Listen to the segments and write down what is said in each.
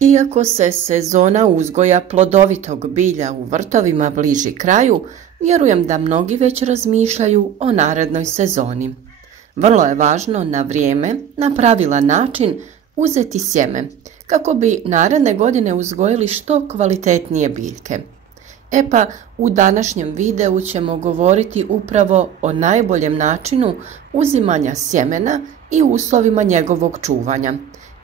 Iako se sezona uzgoja plodovitog bilja u vrtovima bliži kraju, vjerujem da mnogi već razmišljaju o narednoj sezoni. Vrlo je važno na vrijeme, na pravilan način uzeti sjeme, kako bi naredne godine uzgojili što kvalitetnije biljke. E pa, u današnjem videu ćemo govoriti upravo o najboljem načinu uzimanja sjemena i uslovima njegovog čuvanja,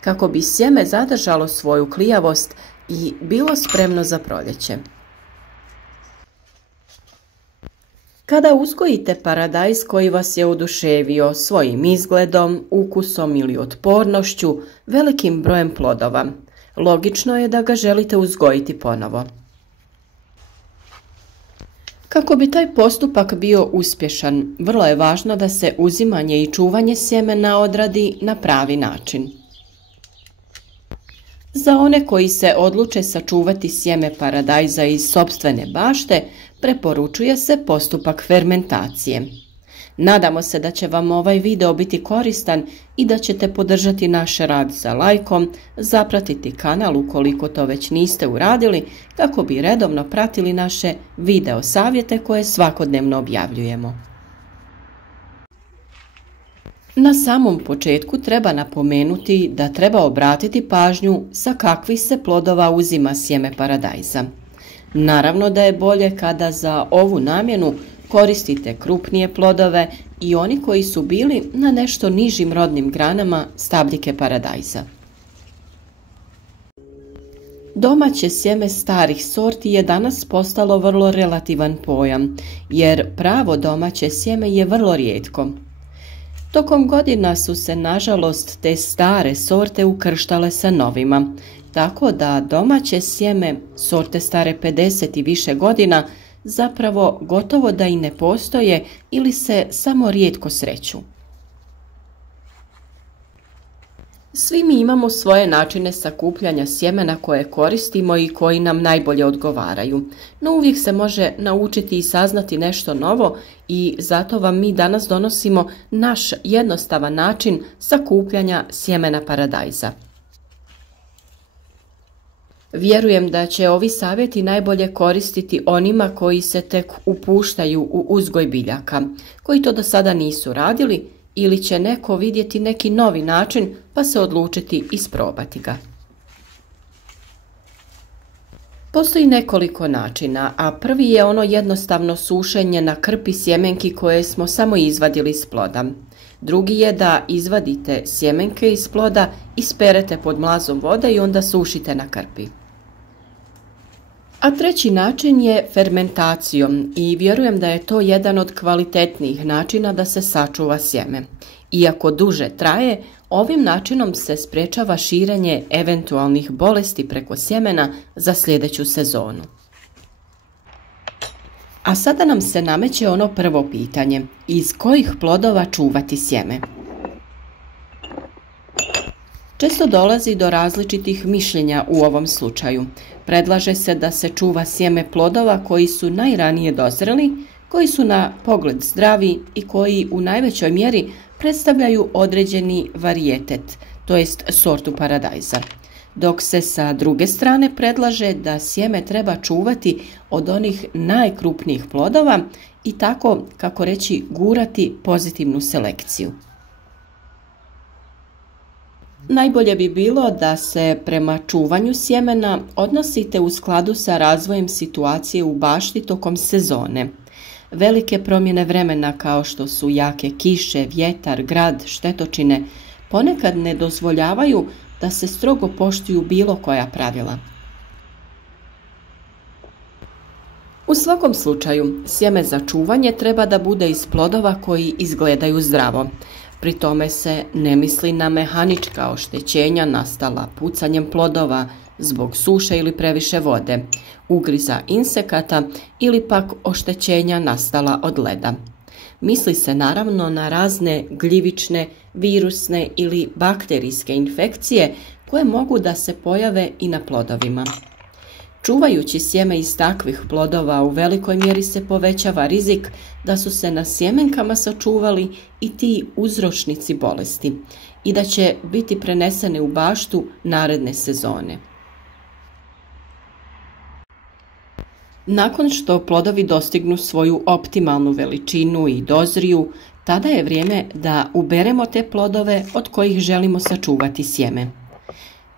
kako bi sjeme zadržalo svoju klijavost i bilo spremno za proljeće. Kada uzgojite paradajz koji vas je oduševio svojim izgledom, ukusom ili otpornošću, velikim brojem plodova, logično je da ga želite uzgojiti ponovo. Kako bi taj postupak bio uspješan, vrlo je važno da se uzimanje i čuvanje sjemena odradi na pravi način. Za one koji se odluče sačuvati sjeme paradajza iz sopstvene bašte, preporučuje se postupak fermentacije. Nadamo se da će vam ovaj video biti koristan i da ćete podržati naš rad sa lajkom, zapratiti kanal ukoliko to već niste uradili, kako bi redovno pratili naše video savjete koje svakodnevno objavljujemo. Na samom početku treba napomenuti da treba obratiti pažnju sa kakvih se plodova uzima sjeme paradajza. Naravno da je bolje kada za ovu namjenu koristite krupnije plodove i oni koji su bili na nešto nižim rodnim granama stabljike paradajza. Domaće sjeme starih sorti je danas postalo vrlo relativan pojam, jer pravo domaće sjeme je vrlo rijetko. Tokom godina su se, nažalost, te stare sorte ukrštale sa novima, tako da domaće sjeme, sorte stare 50 i više godina, zapravo gotovo da i ne postoje ili se samo rijetko sreću. Svi mi imamo svoje načine sakupljanja sjemena koje koristimo i koji nam najbolje odgovaraju, no uvijek se može naučiti i saznati nešto novo i zato vam mi danas donosimo naš jednostavan način sakupljanja sjemena paradajza. Vjerujem da će ovi savjeti najbolje koristiti onima koji se tek upuštaju u uzgoj biljaka, koji to do sada nisu radili, ili će neko vidjeti neki novi način pa se odlučiti isprobati ga. Postoji nekoliko načina, a prvi je ono jednostavno sušenje na krpi sjemenki koje smo samo izvadili iz ploda. Drugi je da izvadite sjemenke iz ploda, isperete pod mlazom vode i onda sušite na krpi. A treći način je fermentacijom i vjerujem da je to jedan od kvalitetnijih načina da se sačuva sjeme. Iako duže traje, ovim načinom se sprečava širenje eventualnih bolesti preko sjemena za sljedeću sezonu. A sada nam se nameće ono prvo pitanje, iz kojih plodova čuvati sjeme? Često dolazi do različitih mišljenja u ovom slučaju. Predlaže se da se čuva sjeme plodova koji su najranije dozreli, koji su na pogled zdravi i koji u najvećoj mjeri predstavljaju određeni varijetet, to jest sortu paradajza. Dok se sa druge strane predlaže da sjeme treba čuvati od onih najkrupnijih plodova i tako, kako reći, gurati pozitivnu selekciju. Najbolje bi bilo da se prema čuvanju sjemena odnosite u skladu sa razvojem situacije u bašti tokom sezone. Velike promjene vremena kao što su jake kiše, vjetar, grad, štetočine ponekad ne dozvoljavaju da se strogo poštuju bilo koja pravila. U svakom slučaju, sjeme za čuvanje treba da bude iz plodova koji izgledaju zdravo. Pri tome se ne misli na mehanička oštećenja nastala pucanjem plodova zbog suše ili previše vode, ugriza insekata ili pak oštećenja nastala od leda. Misli se naravno na razne gljivične, virusne ili bakterijske infekcije koje mogu da se pojave i na plodovima. Čuvajući sjeme iz takvih plodova u velikoj mjeri se povećava rizik da su se na sjemenkama sačuvali i ti uzročnici bolesti i da će biti prenesene u baštu naredne sezone. Nakon što plodovi dostignu svoju optimalnu veličinu i dozriju, tada je vrijeme da uberemo te plodove od kojih želimo sačuvati sjeme.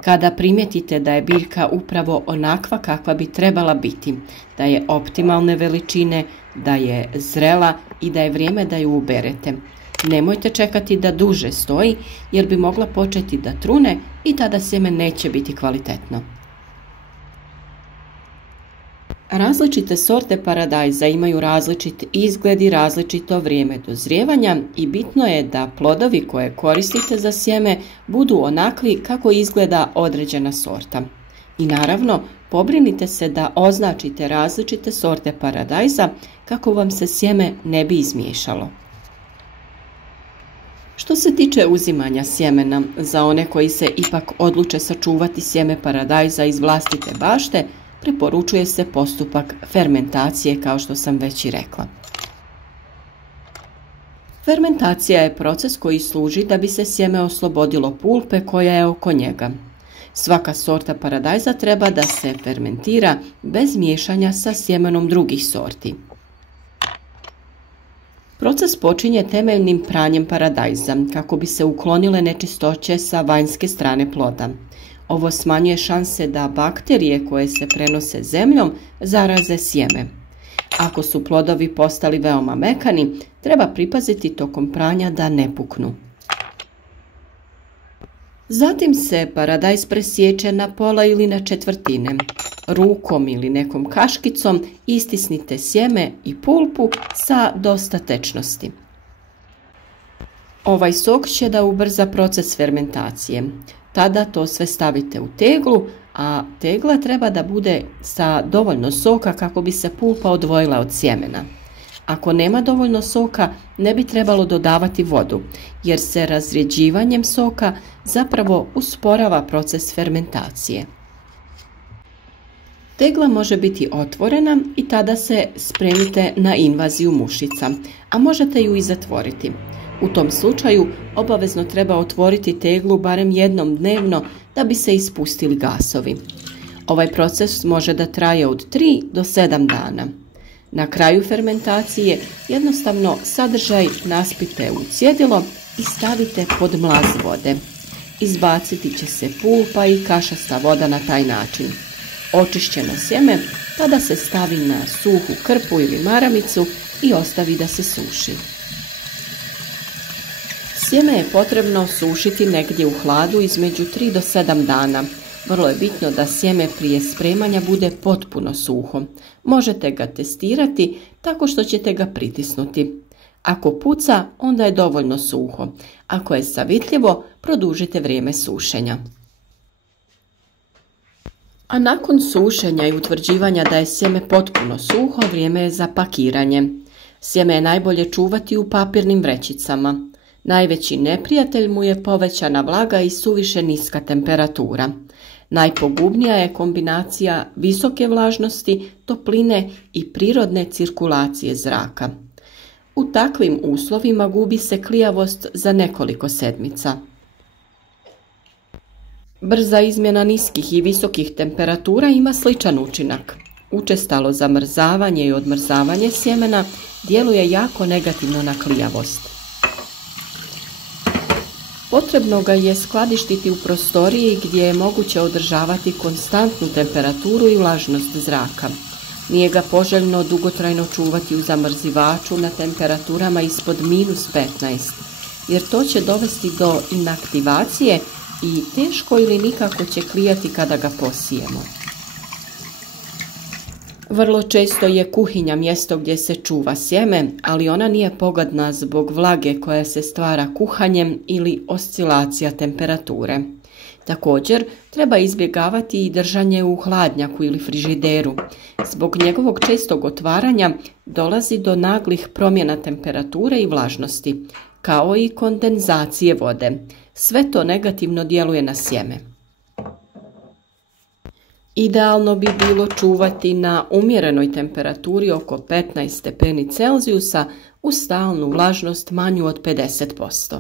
Kada primijetite da je biljka upravo onakva kakva bi trebala biti, da je optimalne veličine, da je zrela i da je vrijeme da ju uberete, nemojte čekati da duže stoji jer bi mogla početi da trune i tada sjeme neće biti kvalitetno. Različite sorte paradajza imaju različit izgled i različito vrijeme dozrijevanja i bitno je da plodovi koje koristite za sjeme budu onakvi kako izgleda određena sorta. I naravno, pobrinite se da označite različite sorte paradajza kako vam se sjeme ne bi izmiješalo. Što se tiče uzimanja sjemena, za one koji se ipak odluče sačuvati sjeme paradajza iz vlastite bašte, preporučuje se postupak fermentacije, kao što sam već i rekla. Fermentacija je proces koji služi da bi se sjeme oslobodilo pulpe koja je oko njega. Svaka sorta paradajza treba da se fermentira bez miješanja sa sjemenom drugih sorti. Proces počinje temeljnim pranjem paradajza kako bi se uklonile nečistoće sa vanjske strane ploda. Ovo smanjuje šanse da bakterije koje se prenose zemljom zaraze sjeme. Ako su plodovi postali veoma mekani, treba pripaziti tokom pranja da ne puknu. Zatim se paradajz presječe na pola ili na četvrtine. Rukom ili nekom kaškicom istisnite sjeme i pulpu sa dosta tečnosti. Ovaj sok će da ubrza proces fermentacije. Tada to sve stavite u teglu, a tegla treba da bude sa dovoljno soka kako bi se pulpa odvojila od sjemena. Ako nema dovoljno soka, ne bi trebalo dodavati vodu, jer se razrjeđivanjem soka zapravo usporava proces fermentacije. Tegla može biti otvorena i tada se spremite na invaziju mušica, a možete ju i zatvoriti. U tom slučaju obavezno treba otvoriti teglu barem jednom dnevno da bi se ispustili gasovi. Ovaj proces može da traje od 3 do 7 dana. Na kraju fermentacije jednostavno sadržaj naspite u cjedilo i stavite pod mlaz vode. Izbaciti će se pulpa i kašasta voda na taj način. Očišćeno sjeme tada se stavi na suhu krpu ili maramicu i ostavi da se suši. Sjeme je potrebno sušiti negdje u hladu između 3 do 7 dana. Vrlo je bitno da sjeme prije spremanja bude potpuno suho. Možete ga testirati tako što ćete ga pritisnuti. Ako puca, onda je dovoljno suho. Ako je savitljivo, produžite vrijeme sušenja. A nakon sušenja i utvrđivanja da je sjeme potpuno suho, vrijeme je za pakiranje. Sjeme je najbolje čuvati u papirnim vrećicama. Najveći neprijatelj mu je povećana vlaga i suviše niska temperatura. Najpogubnija je kombinacija visoke vlažnosti, topline i prirodne cirkulacije zraka. U takvim uslovima gubi se klijavost za nekoliko sedmica. Brza izmjena niskih i visokih temperatura ima sličan učinak. Učestalo zamrzavanje i odmrzavanje sjemena djeluje jako negativno na klijavost. Potrebno ga je skladištiti u prostoriji gdje je moguće održavati konstantnu temperaturu i vlažnost zraka. Nije ga poželjno dugotrajno čuvati u zamrzivaču na temperaturama ispod -15, jer to će dovesti do inaktivacije i teško ili nikako će klijati kada ga posijemo. Vrlo često je kuhinja mjesto gdje se čuva sjeme, ali ona nije pogodna zbog vlage koja se stvara kuhanjem ili oscilacija temperature. Također, treba izbjegavati i držanje u hladnjaku ili frižideru. Zbog njegovog čestog otvaranja dolazi do naglih promjena temperature i vlažnosti, kao i kondenzacije vode. Sve to negativno djeluje na sjeme. Idealno bi bilo čuvati na umjerenoj temperaturi oko 15 stepeni Celzijusa uz stalnu vlažnost manju od 50%.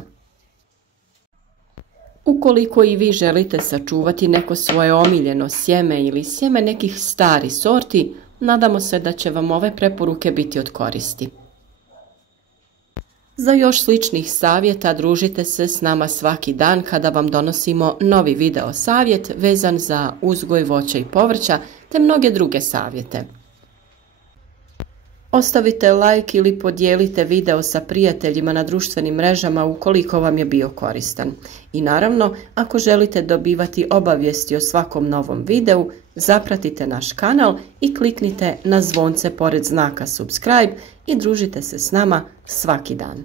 Ukoliko i vi želite sačuvati neko svoje omiljeno sjeme ili sjeme nekih starih sorti, Nadamo se da će vam ove preporuke biti od koristi. Za još sličnih savjeta družite se s nama svaki dan kada vam donosimo novi video savjet vezan za uzgoj voća i povrća te mnoge druge savjete. Ostavite like ili podijelite video sa prijateljima na društvenim mrežama ukoliko vam je bio koristan. I naravno, ako želite dobivati obavijesti o svakom novom videu, zapratite naš kanal i kliknite na zvonce pored znaka subscribe i družite se s nama svaki dan.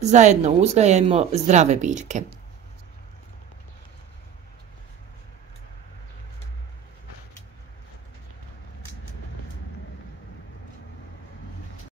Zajedno uzgajajmo zdrave biljke.